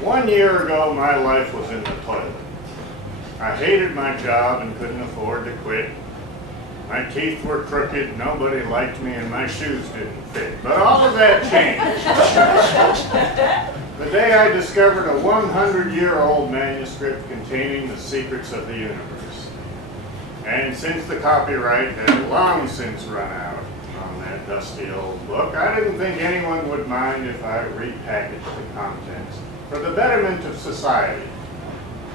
1 year ago, my life was in the toilet. I hated my job and couldn't afford to quit. My teeth were crooked, nobody liked me, and my shoes didn't fit. But all of that changed the day I discovered a 100-year-old manuscript containing the secrets of the universe. And since the copyright had long since run out on that dusty old book, I didn't think anyone would mind if I repackaged the contents for the betterment of society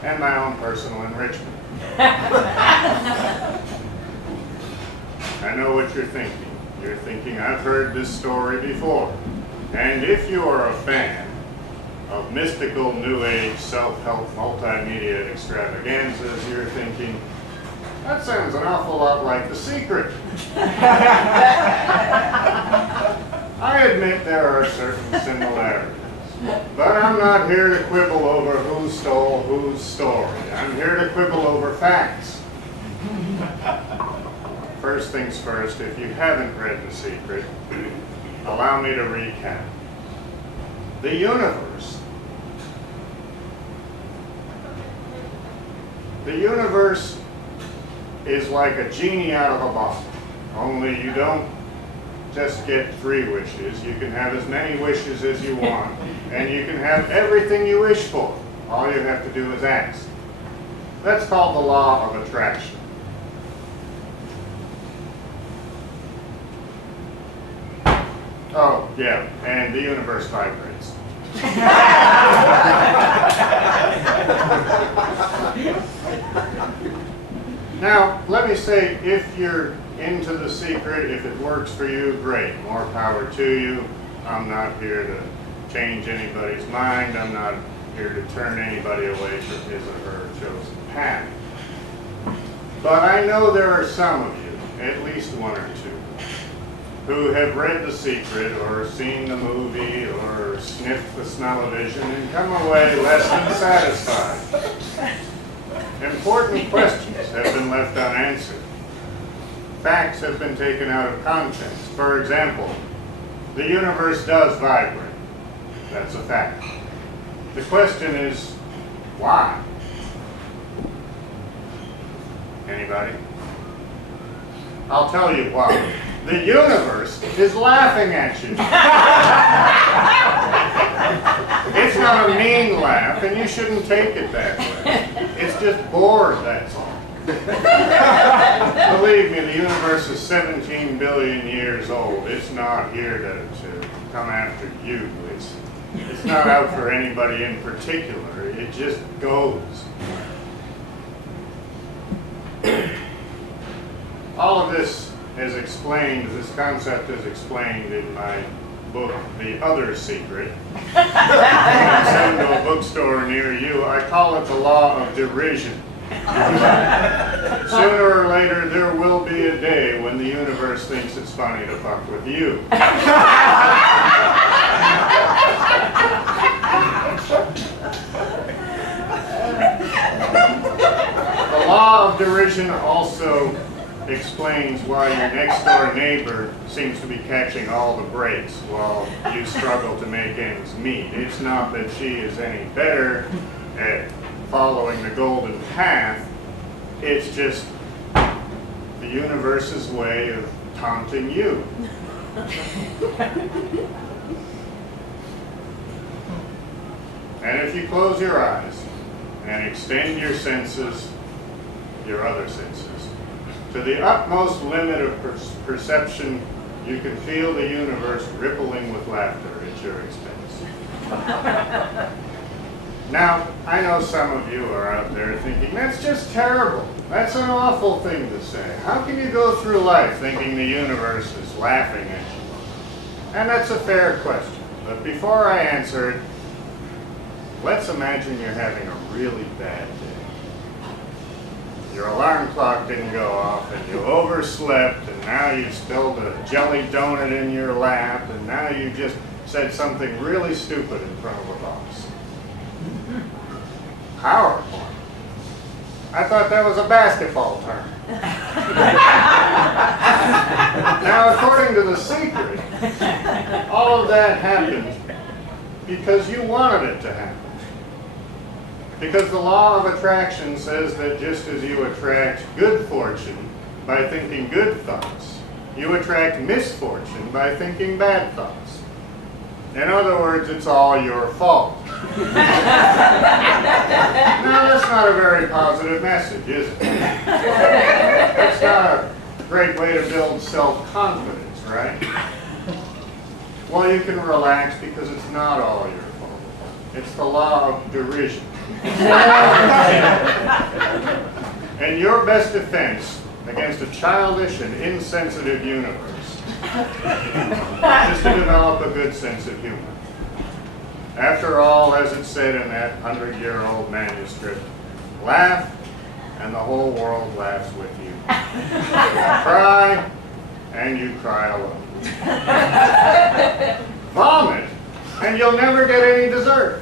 and my own personal enrichment. I know what you're thinking. You're thinking, I've heard this story before. And if you are a fan of mystical, new age, self-help, multimedia extravaganzas, you're thinking, that sounds an awful lot like The Secret. I admit there are certain similarities. But I'm not here to quibble over who stole whose story. I'm here to quibble over facts. First things first, if you haven't read The Secret, allow me to recap. The universe is like a genie out of a bottle, only you don't just get 3 wishes. You can have as many wishes as you want, and you can have everything you wish for. All you have to do is ask. That's called the law of attraction. Oh, yeah, and the universe vibrates. Now, let me say, if you're into The Secret, if it works for you, great, more power to you. I'm not here to change anybody's mind. I'm not here to turn anybody away from his or her chosen path. But I know there are some of you, at least 1 or 2, who have read The Secret or seen the movie or sniffed the smell-o-vision and come away less than satisfied. Important questions have been left unanswered. Facts have been taken out of context. For example, the universe does vibrate. That's a fact. The question is, why? Anybody? I'll tell you why. The universe is laughing at you. It's not a mean laugh, and you shouldn't take it that way. It's just bored, that's all. Believe me, the universe is 17 billion years old. It's not here to come after you. It's not out for anybody in particular. It just goes. All of this is explained, this concept is explained in my book, The Other Secret. When I send to a bookstore near you, I call it the law of derision. Sooner or later, there will be a day when the universe thinks it's funny to fuck with you. The law of derision also explains why your next door neighbor seems to be catching all the breaks while you struggle to make ends meet. It's not that she is any better at following the golden path, it's just the universe's way of taunting you. And if you close your eyes and extend your senses, your other senses, to the utmost limit of perception, you can feel the universe rippling with laughter at your expense. Now, I know some of you are out there thinking, that's just terrible. That's an awful thing to say. How can you go through life thinking the universe is laughing at you? And that's a fair question. But before I answer it, let's imagine you're having a really bad day. Your alarm clock didn't go off, and you overslept, and now you've spilled a jelly donut in your lap, and now you just said something really stupid in front of a boss. PowerPoint. I thought that was a basketball term. Now, according to The Secret, all of that happened because you wanted it to happen. Because the law of attraction says that just as you attract good fortune by thinking good thoughts, you attract misfortune by thinking bad thoughts. In other words, it's all your fault. Now, that's not a very positive message, is it? That's not a great way to build self-confidence, right? Well, you can relax because it's not all your fault. It's the law of derision. And your best defense against a childish and insensitive universe is to develop a good sense of humor. After all, as it said in that 100-year-old manuscript, laugh and the whole world laughs with you. Cry and you cry alone. Vomit and you'll never get any dessert.